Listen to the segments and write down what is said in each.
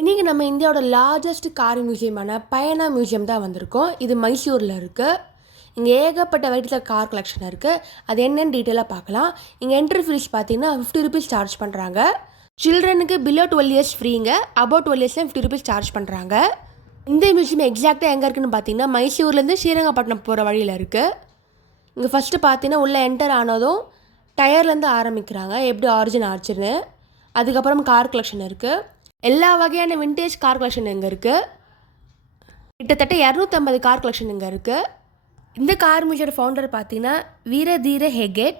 இன்றைக்கி நம்ம இந்தியாவோட லார்ஜஸ்ட் கார் மியூசியமான பயனா மியூசியம் தான் வந்திருக்கோம். இது மைசூரில் இருக்குது. இங்கே ஏகப்பட்ட வெரைட்டியில் கார் கலெக்ஷன் இருக்குது. அது என்னென்னு டீட்டெயிலாக பார்க்கலாம். இங்கே என்ட்ரி ஃபீஸ் பார்த்தீங்கன்னா 50 rupees சார்ஜ் பண்ணுறாங்க. சில்ட்ரனுக்கு பிலோ 12 years ஃப்ரீங்க. அபவுட் 12 years 50 rupees சார்ஜ் பண்ணுறாங்க. இந்த மியூசியம் எக்ஸாக்டாக எங்கே இருக்குதுன்னு பார்த்தீங்கன்னா மைசூர்லேருந்து ஸ்ரீரங்கப்பட்டினம் போகிற வழியில் இருக்குது. இங்கே ஃபஸ்ட்டு பார்த்தீங்கன்னா உள்ளே என்டர் ஆனதும் டயர்லேருந்து ஆரம்பிக்கிறாங்க, எப்படி ஆரிஜின் ஆச்சுன்னு. அதுக்கப்புறம் கார் கலெக்ஷன் இருக்குது. எல்லா வகையான விண்டேஜ் கார் கலெக்ஷன் இங்கே இருக்குது. கிட்டத்தட்ட 250 கார் கலெக்ஷன் இங்கே இருக்குது. இந்த கார் மியூசியோட ஃபவுண்டர் பார்த்தீங்கன்னா வீரதீர ஹெகேட்.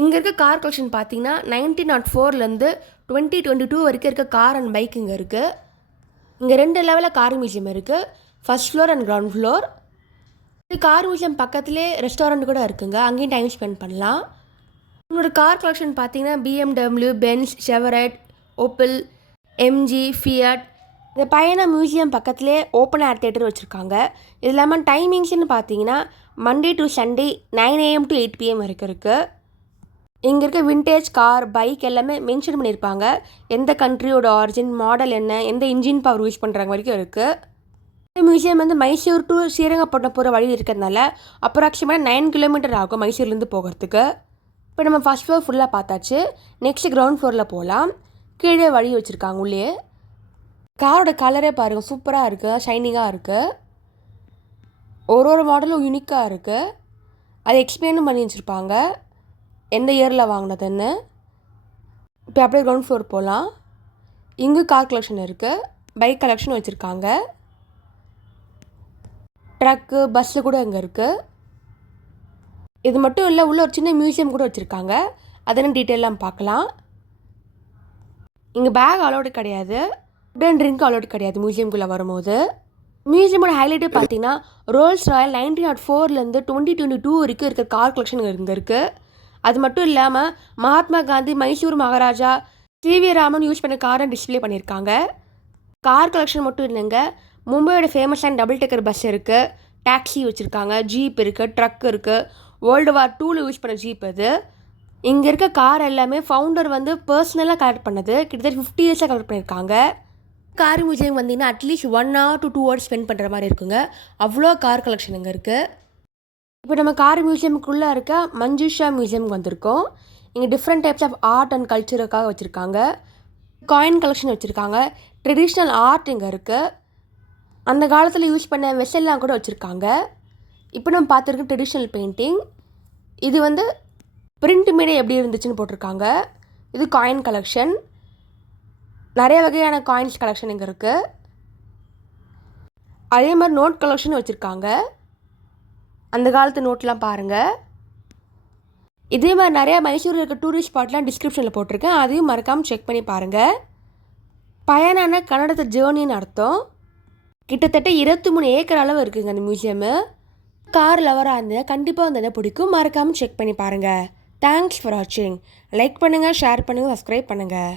இங்கே இருக்க கார் கலெக்ஷன் பார்த்தீங்கன்னா 1904லேருந்து 2022 வரைக்கும் இருக்க கார் அண்ட் பைக் இங்கே இருக்குது. இங்கே 2 லெவலில் கார் மியூசியம் இருக்குது, first floor and ground floor. இந்த கார் மியூசியம் பக்கத்துலேயே ரெஸ்டாரண்ட் கூட இருக்குங்க, அங்கேயும் டைம் ஸ்பெண்ட் பண்ணலாம். உங்களோட கார் கலெக்ஷன் பார்த்தீங்கன்னா BMW, பென்ஸ், செவரைட், ஓப்பிள், MG, ஃபியட். இந்த பயனா மியூசியம் பக்கத்துலேயே ஓப்பன் ஏர் தியேட்டர் வச்சுருக்காங்க. இது இல்லாமல் டைமிங்ஸ்னு பார்த்தீங்கன்னா Monday to Sunday 9 AM to 8 PM வரைக்கும் இருக்குது. இங்கே இருக்க விண்டேஜ் கார், பைக் எல்லாமே மென்ஷன் பண்ணியிருப்பாங்க. எந்த கண்ட்ரியோட ஆரிஜின், மாடல் என்ன, எந்த இன்ஜின் பவர் யூஸ் பண்ணுறாங்க வரைக்கும் இருக்குது. இந்த மியூசியம் வந்து மைசூர் டு ஸ்ரீரங்கப்பட்டினம் போகிற வழி இருக்கிறதுனால அப்ராக்சிமேட்டாக 9 kilometer ஆகும் மைசூர்லேருந்து போகிறதுக்கு. இப்போ நம்ம ஃபஸ்ட் ஃப்ளோர் ஃபுல்லாக பார்த்தாச்சு. நெக்ஸ்ட் கிரவுண்ட் ஃப்ளோரில் போகலாம். கீழே வழி வச்சுருக்காங்க. உள்ளே காரோட கலரே பாருங்கள், சூப்பராக இருக்குது, ஷைனிங்காக இருக்குது. ஒரு மாடலும் யூனிக்காக இருக்குது. அதை எக்ஸ்பிளைனும் பண்ணி வச்சுருப்பாங்க, எந்த இயரில் வாங்கினதுன்னு. இப்போ அப்படியே கிரவுண்ட் ஃப்ளோர் போகலாம். இங்கே கார் கலெக்ஷன் இருக்குது, பைக் கலெக்ஷன் வச்சுருக்காங்க. ட்ரக்கு, பஸ்ஸு கூட இங்கே இருக்குது. இது மட்டும் இல்லை, உள்ள ஒரு சின்ன மியூசியம் கூட வச்சுருக்காங்க. அதெல்லாம் டீட்டெயிலாம் பார்க்கலாம். இங்கே பேக் அலோடு கிடையாது, ஃபுட் அண்ட் ட்ரிங்க் அலோடு கிடையாது மியூசியம்குள்ளே வரும்போது. மியூசியமோட ஹைலைட்டே பார்த்தீங்கன்னா ரோல்ஸ் ராயல் 1904லேருந்து 2022 வரைக்கும் இருக்க கார் கலெக்ஷன் இங்கே இருக்குது. அது மட்டும் இல்லாமல் மகாத்மா காந்தி, மைசூர் மகாராஜா, CV ராமன் யூஸ் பண்ண காரை டிஸ்பிளே பண்ணியிருக்காங்க. கார் கலெக்ஷன் மட்டும் இல்லைங்க, மும்பையோட ஃபேமஸான டபுள் டெக்கர் பஸ் இருக்குது, டாக்ஸி வச்சுருக்காங்க, ஜீப் இருக்குது, ட்ரக் இருக்குது. World War II யூஸ் பண்ண ஜீப் அது. இங்கே இருக்க கார் எல்லாமே ஃபவுண்டர் வந்து பர்சனலாக கலெக்ட் பண்ணது. கிட்டத்தட்ட 50 years கலெக்ட் பண்ணியிருக்காங்க. கார் மியூசியம் வந்தீங்கன்னா at least 1 hour to 2 hours spend பண்ணுற மாதிரி இருக்குங்க. அவ்வளோ கார் கலெக்ஷன் இங்கே இருக்குது. இப்போ நம்ம கார் மியூசியமுக்குள்ளே இருக்க மஞ்சுஷா மியூசியமுக்கு வந்திருக்கோம். இங்கே different types of art and கல்ச்சருக்காக வச்சுருக்காங்க. காயின் கலெக்ஷன் வச்சுருக்காங்க. ட்ரெடிஷ்னல் ஆர்ட் இங்கே இருக்குது. அந்த காலத்தில் யூஸ் பண்ண வெசல்லாம் கூட வச்சுருக்காங்க. இப்போ நம்ம பார்த்துருக்க ட்ரெடிஷ்னல் பெயிண்டிங். இது வந்து பிரிண்ட் மீடியா எப்படி இருந்துச்சுன்னு போட்டிருக்காங்க. இது காயின் கலெக்ஷன். நிறைய வகையான காயின்ஸ் கலெக்ஷன் இங்கே இருக்குது. அதே மாதிரி நோட் கலெக்ஷன் வச்சுருக்காங்க. அந்த காலத்து நோட்லாம் பாருங்கள். இதே மாதிரி நிறையா மைசூரில் இருக்க டூரிஸ்ட் ஸ்பாட்லாம் டிஸ்கிரிப்ஷனில் போட்டிருக்கேன், அதையும் மறக்காமல் செக் பண்ணி பாருங்கள். பயனான கன்னடத்து ஜேர்னின்னு அர்த்தம். கிட்டத்தட்ட 23 ஏக்கர் அளவு இருக்குதுங்க அந்த மியூசியமு. கார் லவராக இருந்தால் கண்டிப்பாக வந்து என்ன பிடிக்கும், மறக்காமல் செக் பண்ணி பாருங்கள். தேங்க்ஸ் ஃபார் வாட்சிங். லைக் பண்ணுங்கள், ஷேர் பண்ணுங்கள், சப்ஸ்கிரைப் பண்ணுங்கள்.